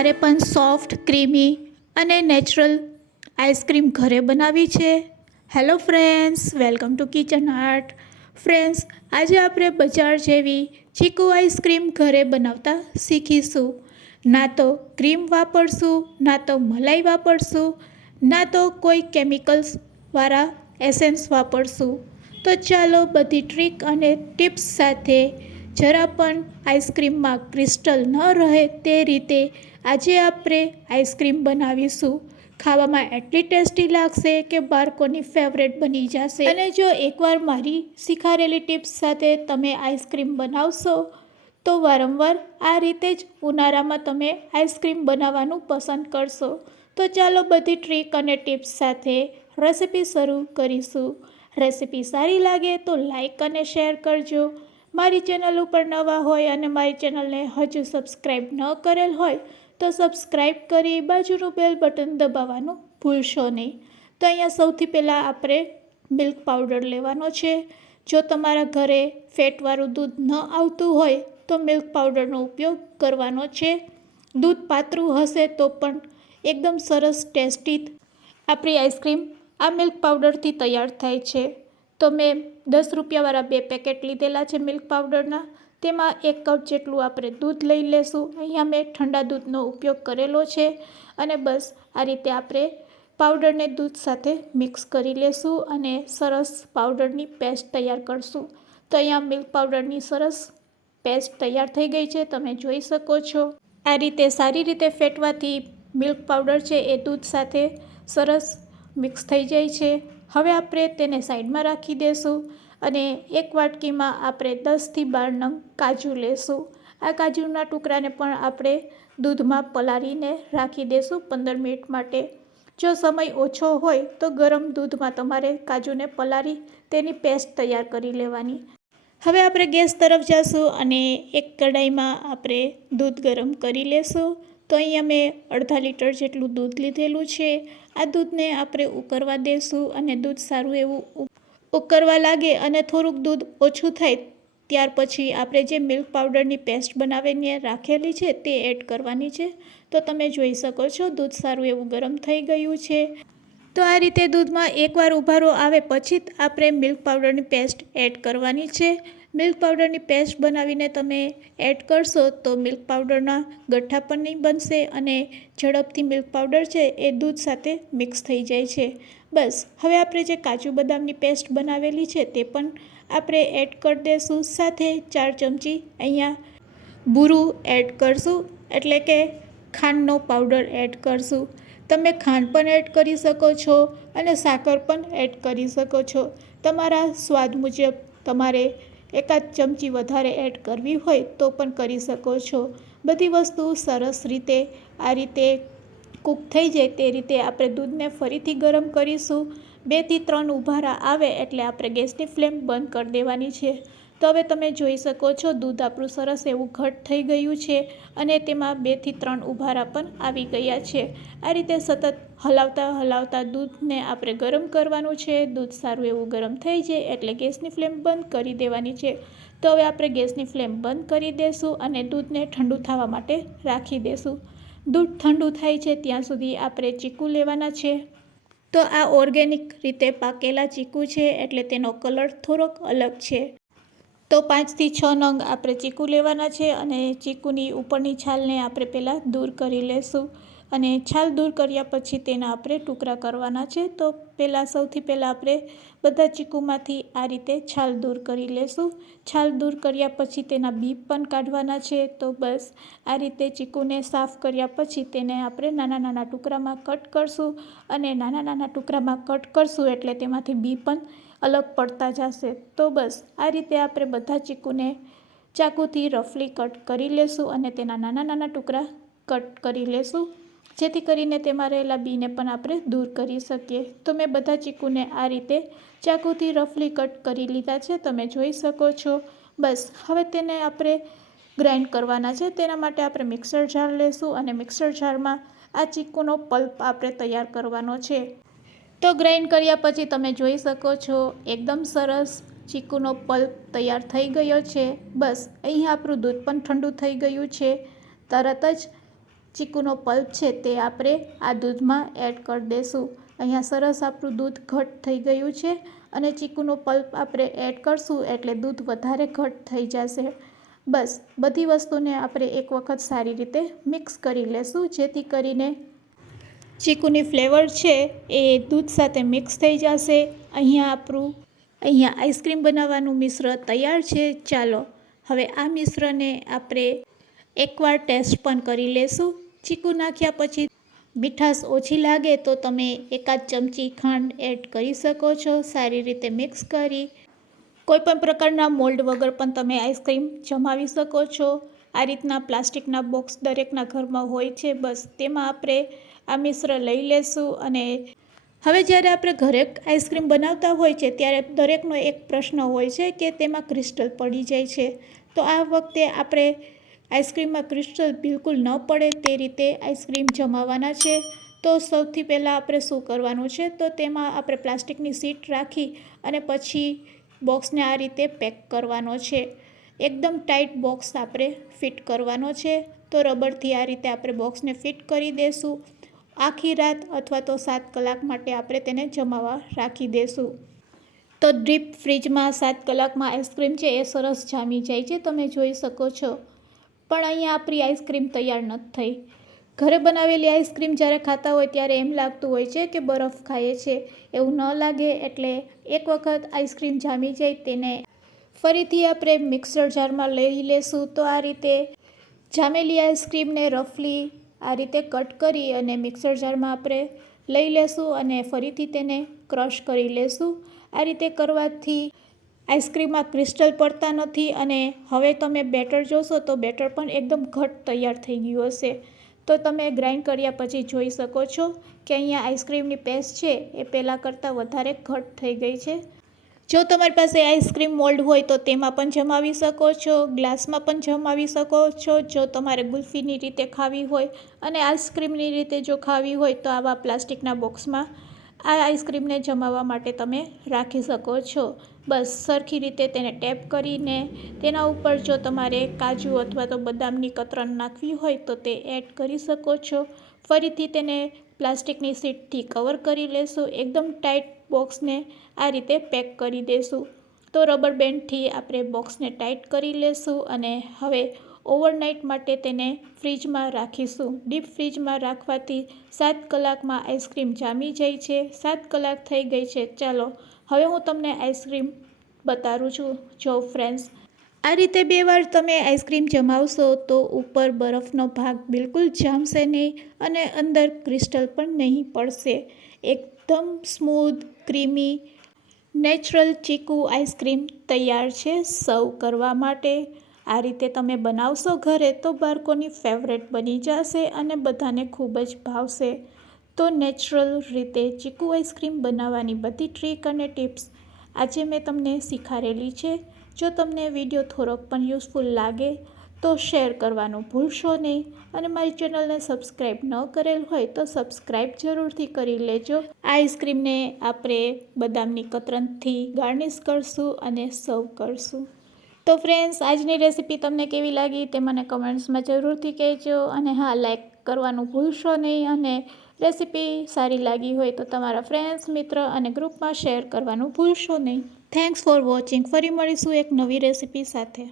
તમારે પણ soft creamy અને નેચરલ આઈસ્ક્રીમ ઘરે બનાવી છે? Hello friends, welcome to kitchen art. Friends, આજે આપણે બજાર જેવી ચીકુ આઈસ્ક્રીમ ઘરે બનાવતા શીખીશું. ના તો ક્રીમ વાપરશું, ના તો મલાઈ વાપરશું, ના તો કોઈ કેમિકલ્સવાળા એસેન્સ વાપરશું. તો ચાલો બધી ટ્રીક અને ટિપ્સ સાથે જરા પણ આઈસ્ક્રીમમાં ક્રિસ્ટલ ન રહે તે રીતે આજે આપણે આઈસ્ક્રીમ બનાવીશું. ખાવામાં એટલી ટેસ્ટી લાગશે કે બાળકોની ફેવરેટ બની જશે. અને જો એકવાર મારી શીખારેલી ટિપ્સ સાથે તમે આઈસ્ક્રીમ બનાવશો તો વારંવાર આ રીતે જ ઉનાળામાં તમે આઈસ્ક્રીમ બનાવવાનું પસંદ કરશો. તો ચાલો બધી ટ્રીક અને ટિપ્સ સાથે રેસીપી શરૂ કરીશું. રેસીપી સારી લાગે તો લાઈક અને શેર કરજો. મારી ચેનલ ઉપર નવા હોય અને મારી ચેનલને હજુ સબસ્ક્રાઈબ ન કરેલ હોય તો સબસ્ક્રાઈબ કરી બાજુનું બેલ બટન દબાવવાનું ભૂલશો નહીં. તો અહીંયા સૌથી પહેલાં આપણે મિલ્ક પાવડર લેવાનો છે. જો તમારા ઘરે ફેટવાળું દૂધ ન આવતું હોય તો મિલ્ક પાવડરનો ઉપયોગ કરવાનો છે. દૂધ પાતળું હશે તો પણ એકદમ સરસ ટેસ્ટી આપણી આઈસ્ક્રીમ આ મિલ્ક પાવડરથી તૈયાર થાય છે. તો મેં 10 રૂપિયાવાળા 2 પેકેટ લીધેલા છે મિલ્ક પાવડરના. તેમાં 1 કપ જેટલું આપણે દૂધ લઈ લેશું. અહીંયા મેં ઠંડા દૂધનો ઉપયોગ કરેલો છે. અને બસ આ રીતે આપણે પાવડરને દૂધ સાથે મિક્સ કરી લેશું અને સરસ પાવડરની પેસ્ટ તૈયાર કરશું. તો અહીંયા મિલ્ક પાવડરની સરસ પેસ્ટ તૈયાર થઈ ગઈ છે, તમે જોઈ શકો છો. આ રીતે સારી રીતે ફેટવાથી મિલ્ક પાવડર છે એ દૂધ સાથે સરસ મિક્સ થઈ જાય છે. હવે આપણે તેને સાઈડમાં રાખી દઈશું અને એક વાટકીમાં આપણે 10થી 12 નંગ કાજુ લેશું. આ કાજુના ટુકડાને પણ આપણે દૂધમાં પલાળીને રાખી દઈશું 15 મિનિટ માટે. જો સમય ઓછો હોય તો ગરમ દૂધમાં તમારે કાજુને પલાળી તેની પેસ્ટ તૈયાર કરી લેવાની. હવે આપણે ગેસ તરફ જઈશું અને એક કઢાઈમાં આપણે દૂધ ગરમ કરી લેશું. તો અહીંયા મેં અડધા લીટર જેટલું દૂધ લીધેલું છે. આ દૂધને આપણે ઉકળવા દઈશું અને દૂધ સારું એવું ઉકળવા લાગે અને થોડુંક દૂધ ઓછું થાય ત્યાર પછી આપણે જે મિલ્ક પાવડરની પેસ્ટ બનાવીને રાખેલી છે તે એડ કરવાની છે. તો તમે જોઈ શકો છો દૂધ સારું એવું ગરમ થઈ ગયું છે. તો આ રીતે દૂધમાં એકવાર ઉભારો આવે પછી જ આપણે મિલ્ક પાવડરની પેસ્ટ એડ કરવાની છે. મિલ્ક પાવડરની પેસ્ટ બનાવીને તમે એડ કરશો તો મિલ્ક પાવડરના ગઠ્ઠા પણ નહીં બનશે અને ઝડપથી મિલ્ક પાવડર છે એ દૂધ સાથે મિક્સ થઈ જાય છે. બસ હવે આપણે જે કાજુ બદામની પેસ્ટ બનાવેલી છે તે પણ આપણે એડ કરી દઈશું. સાથે 4 ચમચી અહીંયા બુરું એડ કરશું, એટલે કે ખાંડનો પાવડર એડ કરશું. તમે ખાંડ પણ એડ કરી શકો છો અને સાકર પણ એડ કરી શકો છો. તમારા સ્વાદ મુજબ તમારે એકાદ ચમચી વધારે એડ કરવી હોય તો પણ કરી શકો છો. બધી વસ્તુ સરસ રીતે આ રીતે કૂક થઈ જાય તે રીતે આપણે દૂધને ફરીથી ગરમ કરીશું. 2 થી 3 ઉભારા આવે એટલે આપણે ગેસની ફ્લેમ બંધ કરી દેવાની છે. તો હવે તમે જોઈ શકો છો દૂધ આપણું સરસ એવું ઘટ થઈ ગયું છે અને તેમાં 2 થી 3 ઉભારા પણ આવી ગયા છે. આ રીતે સતત હલાવતા દૂધને આપણે ગરમ કરવાનું છે. દૂધ સારું એવું ગરમ થઈ જાય એટલે ગેસની ફ્લેમ બંધ કરી દેવાની છે. તો હવે આપણે ગેસની ફ્લેમ બંધ કરી દઈશું અને દૂધને ઠંડુ થવા માટે રાખી દઈશું. દૂધ ઠંડુ થાય છે ત્યાં સુધી આપણે ચીકુ લેવાના છે. તો આ ઓર્ગેનિક રીતે પાકેલા ચીકુ છે એટલે તેનો કલર થોડોક અલગ છે. તો 5 થી 6 નંગ આપણે ચીકુ લેવાના છે અને ચીકુની ઉપરની છાલને આપણે પહેલાં દૂર કરી લેશું અને છાલ દૂર કર્યા પછી તેના આપણે ટુકડા કરવાના છે. તો સૌથી પહેલાં આપણે બધા ચીકુમાંથી આ રીતે છાલ દૂર કરી લેશું. છાલ દૂર કર્યા પછી તેના બી પણ કાઢવાના છે. તો બસ આ રીતે ચીકુને સાફ કર્યા પછી તેને આપણે નાના નાના ટુકડામાં કટ કરશું અને નાના ટુકડામાં કટ કરશું એટલે તેમાંથી બી પણ અલગ પડતા જશે. તો બસ આ રીતે આપણે બધા ચીકુને ચાકુથી રફલી કટ કરી લેશું અને તેના નાના ટુકડા કટ કરી લેશું જેથી કરીને તેમાં રહેલા બીને પણ આપણે દૂર કરી શકીએ. તો મેં બધા ચીકુને આ રીતે ચાકુથી રફલી કટ કરી લીધા છે, તમે જોઈ શકો છો. બસ હવે તેને આપણે ગ્રાઇન્ડ કરવાના છે. તેના માટે આપણે મિક્સર જાર લેશું અને મિક્સર જારમાં આ ચીકુનો પલ્પ આપણે તૈયાર કરવાનો છે. તો ગ્રાઇન્ડ કર્યા પછી તમે જોઈ શકો છો એકદમ સરસ ચીકુનો પલ્પ તૈયાર થઈ ગયો છે. બસ અહીં આપણું દૂધ પણ ઠંડુ થઈ ગયું છે. તરત જ ચીકુનો પલ્પ છે તે આપણે આ દૂધમાં એડ કરી દઈશું. અહીંયા સરસ આપણું દૂધ ઘટ થઈ ગયું છે અને ચીકુનો પલ્પ આપણે એડ કરશું એટલે દૂધ વધારે ઘટ થઈ જશે. બસ બધી વસ્તુને આપણે એક વખત સારી રીતે મિક્સ કરી લેશું, જેથી કરીને ચીકુની ફ્લેવર છે એ દૂધ સાથે મિક્સ થઈ જશે. અહીંયા આઈસ્ક્રીમ બનાવવાનું મિશ્ર તૈયાર છે. ચાલો હવે આ મિશ્રને આપણે એકવાર ટેસ્ટ પણ કરી લેશું. ચીકુ નાખ્યા પછી મીઠાશ ઓછી લાગે તો તમે એકાદ ચમચી ખાંડ એડ કરી શકો છો. સારી રીતે મિક્સ કરી કોઈપણ પ્રકારના મોલ્ડ વગર પણ તમે આઈસ્ક્રીમ જમાવી શકો છો. આ રીતના પ્લાસ્ટિકના બોક્સ દરેકના ઘરમાં હોય છે. બસ તેમાં આપણે આ મિશ્ર લઈ લેશું. અને હવે જ્યારે આપણે ઘરે આઈસ્ક્રીમ બનાવતા હોય છે ત્યારે દરેકનો એક પ્રશ્ન હોય છે કે તેમાં ક્રિસ્ટલ પડી જાય છે. તો આ વખતે આપણે આઈસ્ક્રીમમાં ક્રિસ્ટલ બિલકુલ ન પડે તે રીતે આઈસ્ક્રીમ જમાવવાના છે. તો સૌથી પહેલાં આપણે શું કરવાનું છે, તો તેમાં આપણે પ્લાસ્ટિકની શીટ રાખી અને પછી બોક્સને આ રીતે પેક કરવાનો છે. એકદમ ટાઈટ બોક્સ આપણે ફિટ કરવાનો છે. તો રબરથી આ રીતે આપણે બોક્સને ફિટ કરી દઈશું. આખી રાત અથવા તો 7 કલાક માટે આપણે તેને જમાવવા રાખી દઈશું. તો ડીપ ફ્રીજમાં 7 કલાકમાં આઈસ્ક્રીમ છે એ સરસ જામી જાય છે, તમે જોઈ શકો છો. પણ અહીંયા આપણી આઈસ્ક્રીમ તૈયાર નથી થઈ. ઘરે બનાવેલી આઈસ્ક્રીમ જ્યારે ખાતા હોય ત્યારે એમ લાગતું હોય છે કે બરફ ખાઈએ છે, એવું ન લાગે. એટલે એક વખત આઈસ્ક્રીમ જામી જાય તેને ફરીથી આપણે મિક્સર જારમાં લઈ લેશું. તો આ રીતે જામેલી આઈસ્ક્રીમને રફલી આ રીતે કટ કરી અને મિક્સર જારમાં આપણે લઈ લેશું અને ફરીથી તેને ક્રશ કરી લેશું. આ રીતે કરવાથી આઈસ્ક્રીમમાં ક્રિસ્ટલ પડતા નથી. અને હવે તમે બેટર જોશો તો બેટર પણ એકદમ ઘટ તૈયાર થઈ ગયું હશે. તો તમે ગ્રાઇન્ડ કર્યા પછી જોઈ શકો છો કે અહીંયા આઈસ્ક્રીમની પેસ્ટ છે એ પહેલાં કરતાં વધારે ઘટ થઈ ગઈ છે. જો તમારી પાસે આઈસ્ક્રીમ મોલ્ડ હોય તો તેમાં પણ જમાવી શકો છો, ગ્લાસમાં પણ જમાવી શકો છો. જો તમારે ગુલ્ફીની રીતે ખાવી હોય અને આઈસ્ક્રીમની રીતે જો ખાવી હોય તો આવા પ્લાસ્ટિકના બોક્સમાં આ આઈસ્ક્રીમને જમાવવા માટે તમે રાખી શકો છો. બસ સરખી રીતે તેને ટેપ કરીને તેના ઉપર જો તમારે કાજુ અથવા તો બદામની કતરણ નાખવી હોય તો તે એડ કરી શકો છો. ફરીથી તેને પ્લાસ્ટિકની શીટથી કવર કરી લેશું. એકદમ ટાઈટ બોક્સને આ રીતે પેક કરી દેશું. તો રબર બેન્ડથી આપણે બોક્સને ટાઈટ કરી લેશું અને હવે ઓવરનાઇટ માટે તેને ફ્રીજમાં રાખીશું. ડીપ ફ્રીજમાં રાખવાથી 7 કલાકમાં આઈસ્ક્રીમ જામી જાય છે. 7 કલાક થઈ ગઈ છે. ચાલો હવે હું તમને આઈસ્ક્રીમ બતાવું છું. જો ફ્રેન્ડ્સ, આ રીતે 2 વાર તમે આઈસ્ક્રીમ જમાવશો તો ઉપર બરફનો ભાગ બિલકુલ જામશે નહીં અને અંદર ક્રિસ્ટલ પણ નહીં પડશે. એકદમ સ્મૂધ, ક્રીમી, નેચરલ ચીકુ આઈસ્ક્રીમ તૈયાર છે સર્વ કરવા માટે. આ રીતે તમે બનાવશો ઘરે તો બાળકોની ફેવરેટ બની જશે અને બધાને ખૂબ જ ભાવશે. તો નેચરલ રીતે ચીકુ આઈસ્ક્રીમ બનાવવાની બધી ટ્રીક અને ટિપ્સ આજે મેં તમને શીખવાડેલી છે. જો તમને વિડીયો થોડોક પણ યુઝફુલ લાગે તો શેર કરવાનું ભૂલશો નહીં. અને મારી ચેનલને સબસ્ક્રાઈબ ન કરેલ હોય તો સબસ્ક્રાઈબ જરૂરથી કરી લેજો. આ આઈસ્ક્રીમને આપણે બદામની કતરનથી ગાર્નિશ કરશું અને સર્વ કરશું. તો ફ્રેન્ડ્સ, આજની રેસીપી તમને કેવી લાગી તે મને કમેન્ટ્સમાં જરૂરથી કહેજો. અને હા, લાઈક કરવાનું ભૂલશો નહીં. અને રેસીપી સારી લાગી હોય તો તમારા ફ્રેન્ડ્સ, મિત્ર અને ગ્રુપમાં શેર કરવાનું ભૂલશો નહીં. Thanks for watching. ફરી મળીશું એક નવી રેસીપી સાથે.